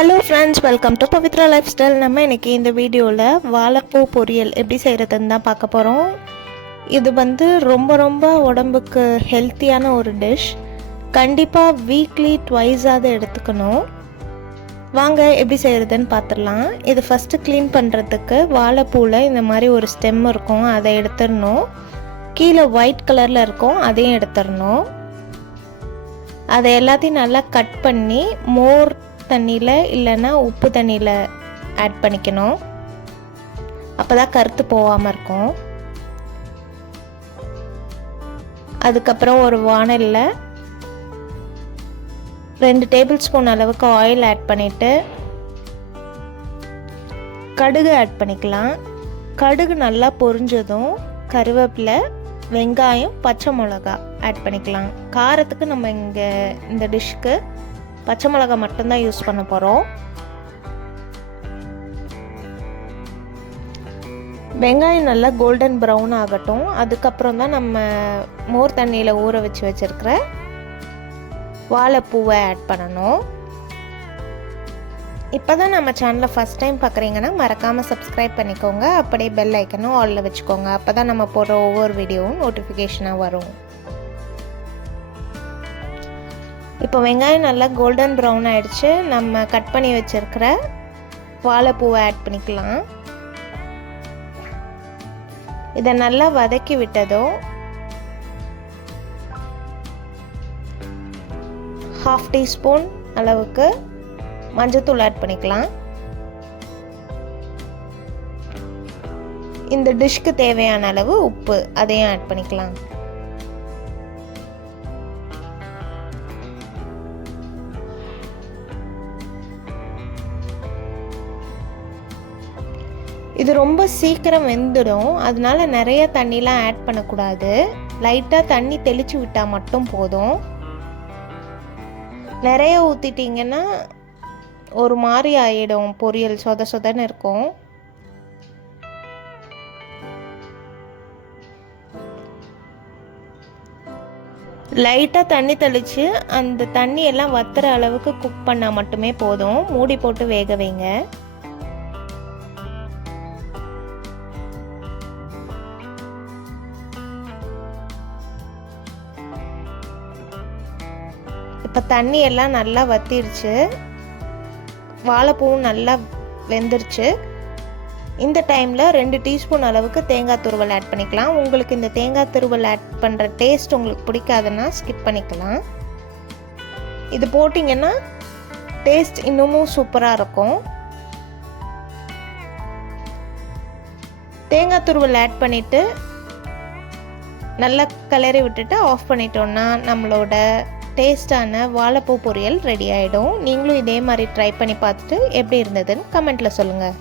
Hello friends welcome to Pavithra lifestyle நம்ம இன்றைக்கி இந்த வீடியோவில் வாழைப்பூ பொரியல் எப்படி செய்கிறதுன்னு தான் பார்க்க போகிறோம் இது வந்து ரொம்ப ரொம்ப உடம்புக்கு ஹெல்த்தியான ஒரு டிஷ் கண்டிப்பாக வீக்லி ட்வைஸாவது எடுத்துக்கணும். வாங்க எப்படி செய்கிறதுன்னு பார்த்துடலாம். இது ஃபஸ்ட்டு க்ளீன் பண்ணுறதுக்கு வாழைப்பூவில் இந்த மாதிரி ஒரு ஸ்டெம் இருக்கும் அதை எடுத்துடணும். கீழே ஒயிட் கலரில் இருக்கும் அதையும் எடுத்துடணும். அதை எல்லாத்தையும் நல்லா கட் பண்ணி மோர் தண்ணியில் இல்லைன்னா உப்பு தண்ணியில் ஆட் பண்ணிக்கணும். அப்போ தான் கருத்து போகாமல் இருக்கும். அதுக்கப்புறம் ஒரு வானலில் ரெண்டு டேபிள் ஸ்பூன் அளவுக்கு ஆயில் ஆட் பண்ணிவிட்டு கடுகு ஆட் பண்ணிக்கலாம். கடுகு நல்லா பொரிஞ்சதும் கருவேப்பிலை வெங்காயம் பச்சை மிளகா ஆட் பண்ணிக்கலாம். காரத்துக்கு நம்ம இங்கே இந்த டிஷ்க்கு பச்சை மிளகா மட்டும்தான் யூஸ் பண்ண போகிறோம் வெங்காயம் நல்லா கோல்டன் ப்ரௌன் ஆகட்டும். அதுக்கப்புறம் தான் நம்ம மோர் தண்ணியில் ஊற வச்சு வச்சுருக்கிற வாழைப்பூவை ஆட் பண்ணணும். இப்போ தான் நம்ம சேனலை ஃபஸ்ட் டைம் பார்க்குறீங்கன்னா மறக்காமல் சப்ஸ்கிரைப் பண்ணிக்கோங்க. அப்படியே பெல் ஐக்கனும் ஆலில் வச்சுக்கோங்க. அப்போ தான் நம்ம போடுற ஒவ்வொரு வீடியோவும் நோட்டிஃபிகேஷனாக வரும். இப்போ வெங்காயம் நல்லா கோல்டன் ப்ரௌன் ஆகிடுச்சு நம்ம கட் பண்ணி வச்சுருக்கிற வாழைப்பூவை ஆட் பண்ணிக்கலாம். இதை நல்லா வதக்கி விட்டதும் ஹாஃப் டீஸ்பூன் அளவுக்கு மஞ்சத்தூள் ஆட் பண்ணிக்கலாம். இந்த டிஷ்க்கு தேவையான அளவு உப்பு அதையும் ஆட் பண்ணிக்கலாம். இது ரொம்ப சீக்கிரம் வெந்துடும். அதனால நிறைய தண்ணிலாம் ஆட் பண்ணக்கூடாது. லைட்டாக தண்ணி தெளித்து விட்டால் மட்டும் போதும். நிறைய ஊற்றிட்டிங்கன்னா ஒரு மாதிரி ஆகிடும் பொரியல் சொத சொதன்னு இருக்கும். லைட்டாக தண்ணி தெளித்து அந்த தண்ணி எல்லாம் வத்துற அளவுக்கு குக் பண்ணால் மட்டுமே போதும். மூடி போட்டு வேக வைங்க. இப்போ தண்ணி எல்லாம் நல்லா வத்திருச்சு. வாழைப்பூவும் நல்லா வெந்துருச்சு. இந்த டைமில் ரெண்டு டீஸ்பூன் அளவுக்கு தேங்காய் துருவல் ஆட் பண்ணிக்கலாம். உங்களுக்கு இந்த தேங்காய் துருவல் ஆட் பண்ணுற டேஸ்ட் உங்களுக்கு பிடிக்காதுன்னா ஸ்கிப் பண்ணிக்கலாம். இது போட்டிங்கன்னா டேஸ்ட் இன்னமும் சூப்பராக இருக்கும். தேங்காய் துருவல் ஆட் பண்ணிவிட்டு நல்லா கிளறி விட்டுட்டு ஆஃப் பண்ணிட்டோன்னா நம்மளோட டேஸ்டான வாழைப்பூ பொரியல் ரெடி ஆகிடும் நீங்களும் இதே மாதிரி ட்ரை பண்ணி பார்த்துட்டு எப்படி இருந்ததுன்னு கமெண்ட்டில் சொல்லுங்கள்